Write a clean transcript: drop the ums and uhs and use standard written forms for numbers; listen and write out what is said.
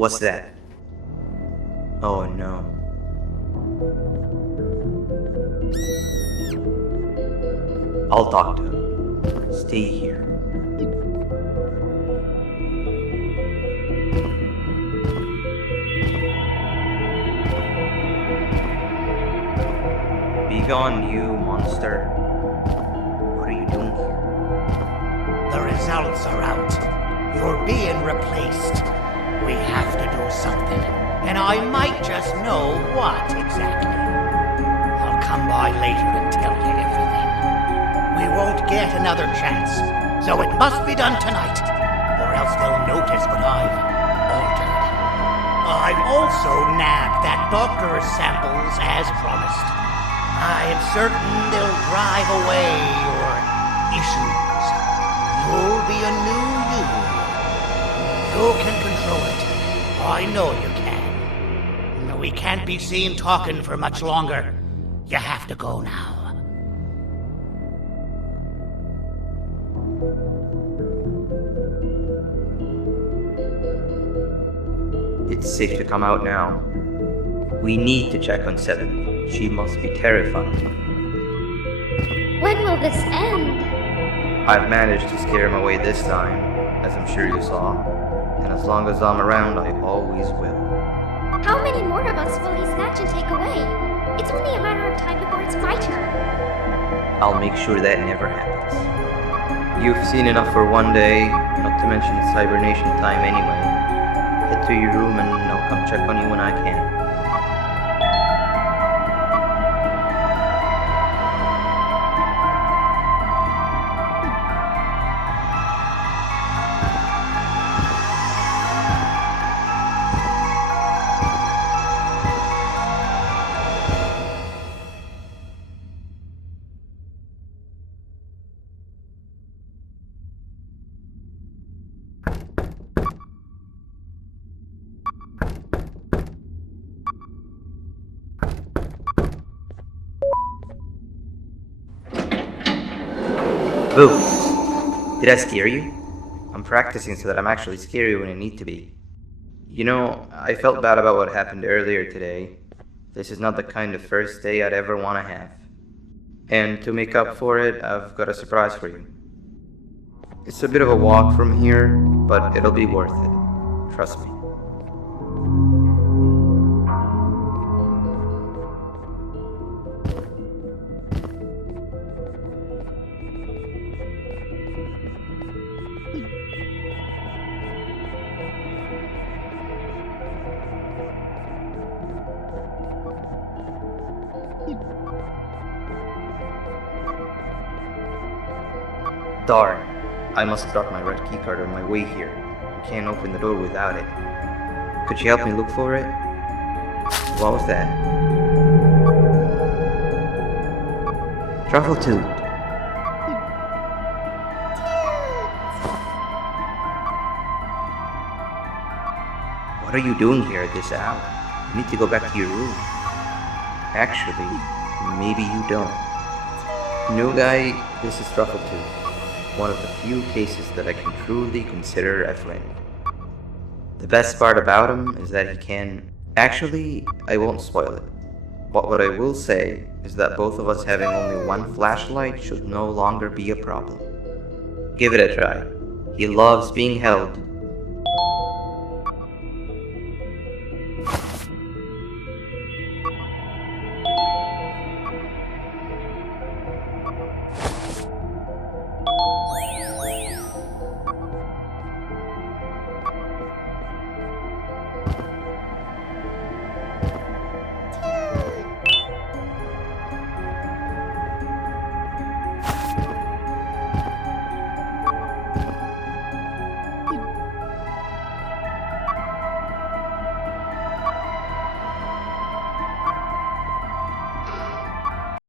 What's that? Oh no. I'll talk to him. Stay here. Be gone, you monster. What are you doing here? The results are out. You're being replaced. We have to do something, and I might just know what exactly. I'll come by later and tell you everything. We won't get another chance, so it must be done tonight, or else they'll notice what I've altered. I've also nabbed that doctor's samples as promised. I am certain they'll drive away your issues. You'll be a new you. You can control it. I know you can. We can't be seen talking for much longer. You have to go now. It's safe to come out now. We need to check on Seven. She must be terrified. When will this end? I've managed to scare him away this time, as I'm sure you saw. And as long as I'm around, I always will. How many more of us will he snatch and take away? It's only a matter of time before it's my turn. I'll make sure that never happens. You've seen enough for one day, not to mention it's hibernation time anyway. Head to your room and I'll come check on you when I can. Boo! Did I scare you? I'm practicing so that I'm actually scary when I need to be. You know, I felt bad about what happened earlier today. This is not the kind of first day I'd ever want to have. And to make up for it, I've got a surprise for you. It's a bit of a walk from here, but it'll be worth it. Trust me. Darn, I must have dropped my red keycard on my way here. I can't open the door without it. Could you help me look for it? What was that? Truffle Toot. What are you doing here at this hour? You need to go back to your room. Actually, maybe you don't. New guy, this is Truffle Toot. One of the few cases that I can truly consider a friend. The best part about him is that he can... Actually, I won't spoil it. But what I will say is that both of us having only one flashlight should no longer be a problem. Give it a try. He loves being held,